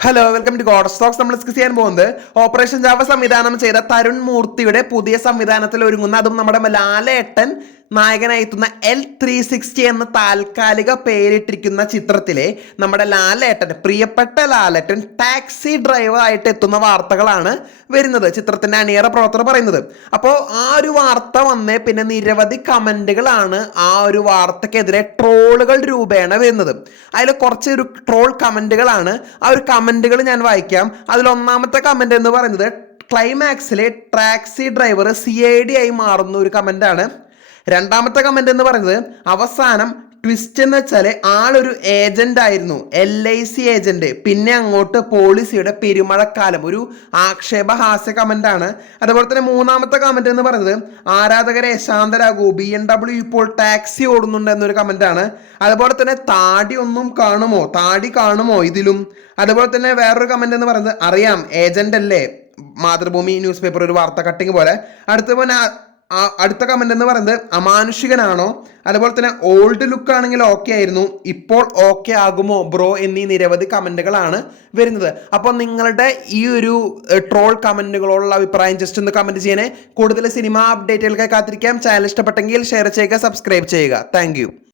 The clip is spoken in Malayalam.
Hello welcome to god stocks. നമ്മൾ ഡിസ്കസ് ചെയ്യാൻ പോകുന്നത് ഓപ്പറേഷൻ ജാവ സംവിധാനം ചെയ്ത തരുൺ മൂർത്തിയുടെ പുതിയ സംവിധാനത്തിൽ ഒരുങ്ങുന്ന, അതും നമ്മുടെ ലാലേട്ടൻ നായകനായി എത്തുന്ന L360 എന്ന താൽക്കാലിക പേരിട്ടിരിക്കുന്ന ചിത്രത്തിലെ നമ്മുടെ ലാലേട്ടൻ, പ്രിയപ്പെട്ട ലാലേട്ടൻ ടാക്സി ഡ്രൈവർ ആയിട്ട് എത്തുന്ന വാർത്തകളാണ് വരുന്നത്. ചിത്രത്തിന്റെ അണിയറ പ്രവർത്തകർ പറയുന്നത്. അപ്പോൾ ആ ഒരു വാർത്ത വന്നേ പിന്നെ നിരവധി കമന്റുകളാണ് ആ ഒരു വാർത്തക്കെതിരെ ട്രോളുകൾ രൂപേണ വരുന്നത്. അതിൽ കുറച്ച് ഒരു ട്രോൾ കമന്റുകളാണ്. ആ ഒരു കമന്റുകൾ ഞാൻ വായിക്കാം. അതിൽ ഒന്നാമത്തെ കമന്റ് എന്ന് പറയുന്നത് ക്ലൈമാക്സിലെ ടാക്സി ഡ്രൈവർ CID ആയി മാറുന്ന ഒരു കമന്റാണ്. രണ്ടാമത്തെ കമന്റ് എന്ന് പറയുന്നത് അവസാനം ട്വിസ്റ്റ് എന്ന് വെച്ചാൽ ആളൊരു ഏജന്റ് ആയിരുന്നു, LIC ഏജന്റ്, പിന്നെ അങ്ങോട്ട് പോളിസിയുടെ പെരുമഴക്കാലം. ഒരു ആക്ഷേപഹാസ്യ കമന്റ് ആണ്. അതുപോലെ തന്നെ മൂന്നാമത്തെ കമന്റ് എന്ന് പറയുന്നത് ആരാധകരെ ശാന്തരാകൂ, BMW ഇപ്പോൾ ടാക്സി ഓടുന്നുണ്ട് എന്നൊരു കമന്റ് ആണ്. അതുപോലെ തന്നെ താടി കാണുമോ ഇതിലും. അതുപോലെ തന്നെ വേറൊരു കമന്റ് എന്ന് പറയുന്നത് അറിയാം ഏജന്റ് അല്ലേ, മാതൃഭൂമി ന്യൂസ് പേപ്പർ ഒരു വാർത്ത കട്ടിങ് പോലെ. അടുത്ത കമന്റ് എന്ന് പറയുന്നത് അമാനുഷികനാണോ, അതുപോലെ തന്നെ ഓൾഡ് ലുക്ക് ആണെങ്കിൽ ഓക്കെ ആയിരുന്നു, ഇപ്പോൾ ഓക്കെ ആകുമോ ബ്രോ എന്നീ നിരവധി കമന്റുകളാണ് വരുന്നത്. അപ്പോൾ നിങ്ങളുടെ ഈ ഒരു ട്രോൾ കമന്റുകളോടുള്ള അഭിപ്രായം ജസ്റ്റ് ഒന്ന് കമന്റ് ചെയ്യണേ. കൂടുതൽ സിനിമ അപ്ഡേറ്റുകൾക്കായി കാത്തിരിക്കാം. ചാനൽ ഇഷ്ടപ്പെട്ടെങ്കിൽ ഷെയർ ചെയ്യുക, സബ്സ്ക്രൈബ് ചെയ്യുക. താങ്ക്